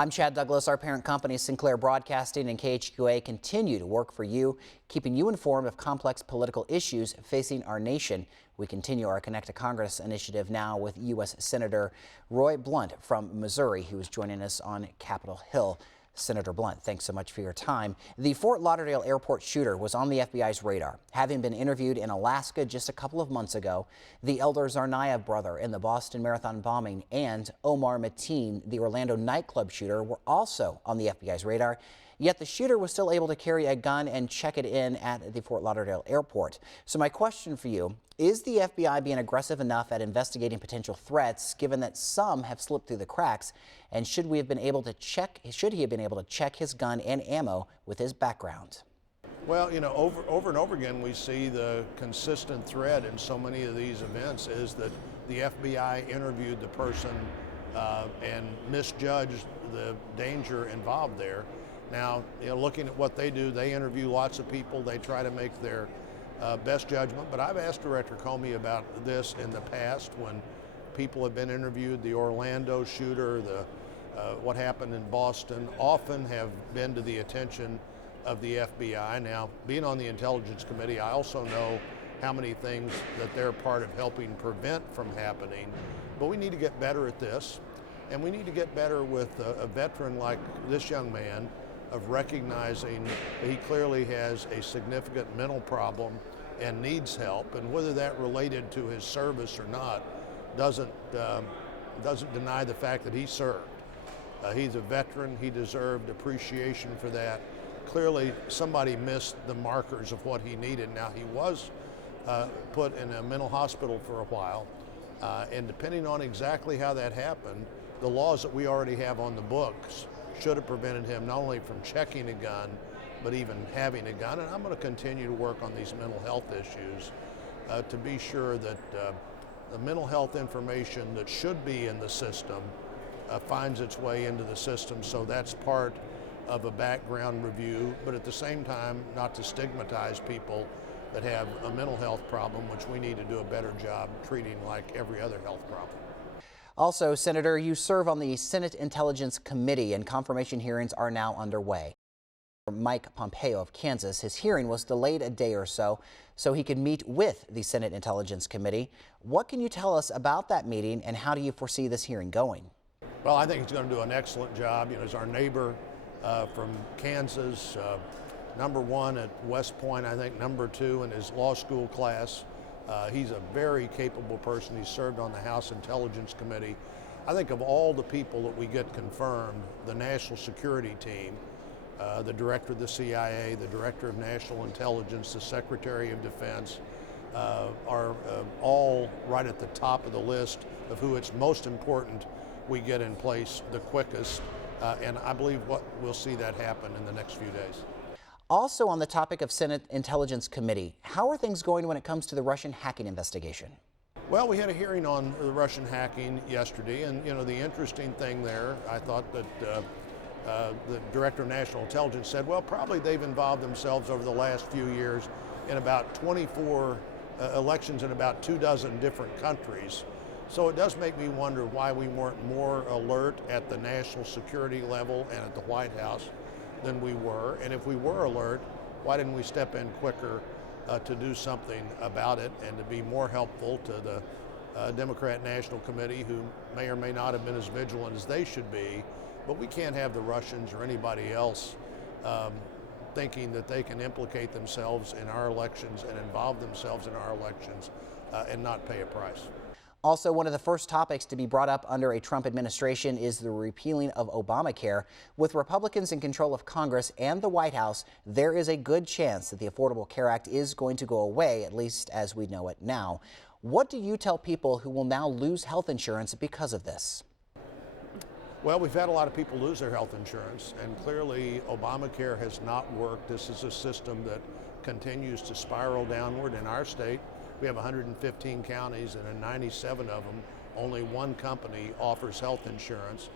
I'm Chad Douglas. Our parent company, Sinclair Broadcasting and KHQA, continue to work for you, keeping you informed of complex political issues facing our nation. We continue our Connect to Congress initiative now with U.S. Senator Roy Blunt from Missouri, who is joining us on Capitol Hill. Senator Blunt, thanks so much for your time. The Fort Lauderdale airport shooter was on the FBI's radar, having been interviewed in Alaska just a couple of months ago. The Elder Tsarnaev brother in the Boston Marathon bombing and Omar Mateen, the Orlando nightclub shooter, were also on the FBI's radar. Yet the shooter was still able to carry a gun and check it in at the Fort Lauderdale airport. So my question for you, is the FBI being aggressive enough at investigating potential threats, given that some have slipped through the cracks? And should he have been able to check his gun and ammo with his background? Well, you know, over and over again, we see the consistent thread in so many of these events is that the FBI interviewed the person and misjudged the danger involved there. Now, you know, looking at what they do, they interview lots of people. They try to make their best judgment. But I've asked Director Comey about this in the past when people have been interviewed. The Orlando shooter, what happened in Boston, often have been to the attention of the FBI. Now, being on the Intelligence Committee, I also know how many things that they're part of helping prevent from happening. But we need to get better at this. And we need to get better with a veteran like this young man, of recognizing that he clearly has a significant mental problem and needs help, and whether that related to his service or not doesn't deny the fact that he served. He's a veteran. He deserved appreciation for that. Clearly somebody missed the markers of what he needed. Now, he was put in a mental hospital for a while, and depending on exactly how that happened, the laws that we already have on the books should have prevented him not only from checking a gun, but even having a gun. And I'm going to continue to work on these mental health issues to be sure that the mental health information that should be in the system finds its way into the system. So that's part of a background review, but at the same time, not to stigmatize people that have a mental health problem, which we need to do a better job treating like every other health problem. Also, Senator, you serve on the Senate Intelligence Committee, and confirmation hearings are now underway. Mike Pompeo of Kansas, his hearing was delayed a day or so he could meet with the Senate Intelligence Committee. What can you tell us about that meeting, and how do you foresee this hearing going? Well, I think he's going to do an excellent job. You know, he's our neighbor from Kansas, number one at West Point, I think number two in his law school class. He's a very capable person. He's served on the House Intelligence Committee. I think of all the people that we get confirmed, the National Security Team, the Director of the CIA, the Director of National Intelligence, the Secretary of Defense, are all right at the top of the list of who it's most important we get in place the quickest. And I believe we'll see that happen in the next few days. Also on the topic of Senate Intelligence Committee, how are things going when it comes to the Russian hacking investigation? Well, we had a hearing on the Russian hacking yesterday, and you know, the interesting thing there, I thought that the Director of National Intelligence said, well, probably they've involved themselves over the last few years in about 24 elections in about 24 different countries. So it does make me wonder why we weren't more alert at the national security level and at the White House than we were. And if we were alert, why didn't we step in quicker to do something about it and to be more helpful to the Democrat National Committee, who may or may not have been as vigilant as they should be. But we can't have the Russians or anybody else thinking that they can implicate themselves in our elections and involve themselves in our elections and not pay a price. Also, one of the first topics to be brought up under a Trump administration is the repealing of Obamacare. With Republicans in control of Congress and the White House, there is a good chance that the Affordable Care Act is going to go away, at least as we know it now. What do you tell people who will now lose health insurance because of this? Well, we've had a lot of people lose their health insurance, and clearly Obamacare has not worked. This is a system that continues to spiral downward in our state. We have 115 counties, and in 97 of them, only one company offers health insurance.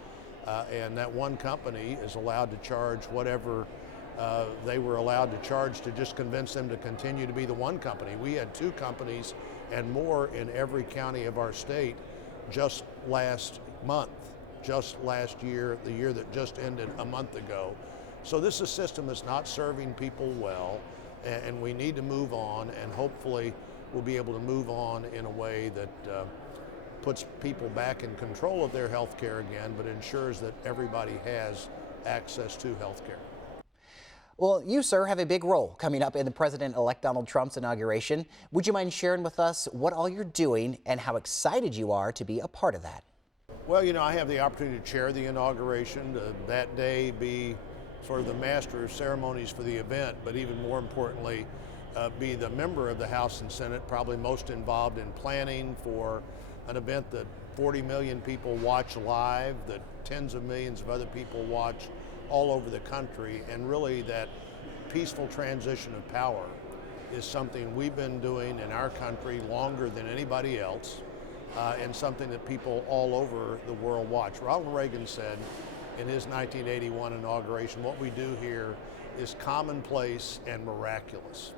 And that one company is allowed to charge whatever they were allowed to charge to just convince them to continue to be the one company. We had two companies and more in every county of our state just last month. just last year, the year that just ended a month ago. So this is a system that's not serving people well, and we need to move on, and hopefully we'll be able to move on in a way that puts people back in control of their health care again, but ensures that everybody has access to health care. Well, you, sir, have a big role coming up in the President-elect Donald Trump's inauguration. Would you mind sharing with us what all you're doing and how excited you are to be a part of that? Well, you know, I have the opportunity to chair the inauguration, that day be sort of the master of ceremonies for the event, but even more importantly, be the member of the House and Senate probably most involved in planning for an event that 40 million people watch live, that tens of millions of other people watch all over the country, and really that peaceful transition of power is something we've been doing in our country longer than anybody else, and something that people all over the world watch. Ronald Reagan said in his 1981 inauguration, what we do here is commonplace and miraculous.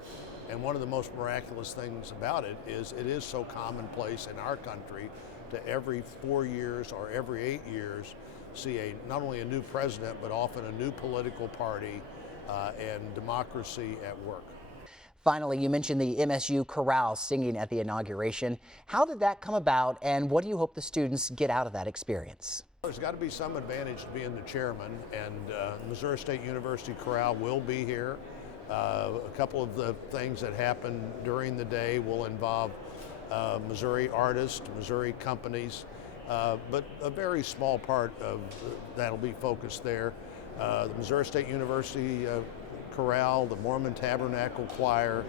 And one of the most miraculous things about it is so commonplace in our country to every 4 years or every 8 years see not only a new president, but often a new political party and democracy at work. Finally, you mentioned the MSU Chorale singing at the inauguration. How did that come about, and what do you hope the students get out of that experience? There's got to be some advantage to being the chairman, and Missouri State University Chorale will be here. A couple of the things that happen during the day will involve Missouri artists, Missouri companies, but a very small part of that'll be focused there. The Missouri State University Chorale, the Mormon Tabernacle Choir,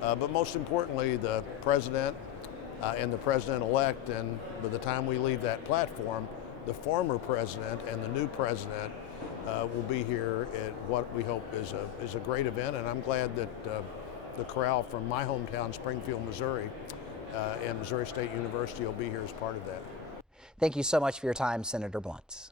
but most importantly, the president and the president-elect, and by the time we leave that platform, the former president and the new president will be here at what we hope is a great event, and I'm glad that the chorale from my hometown, Springfield, Missouri, and Missouri State University will be here as part of that. Thank you so much for your time, Senator Blunt.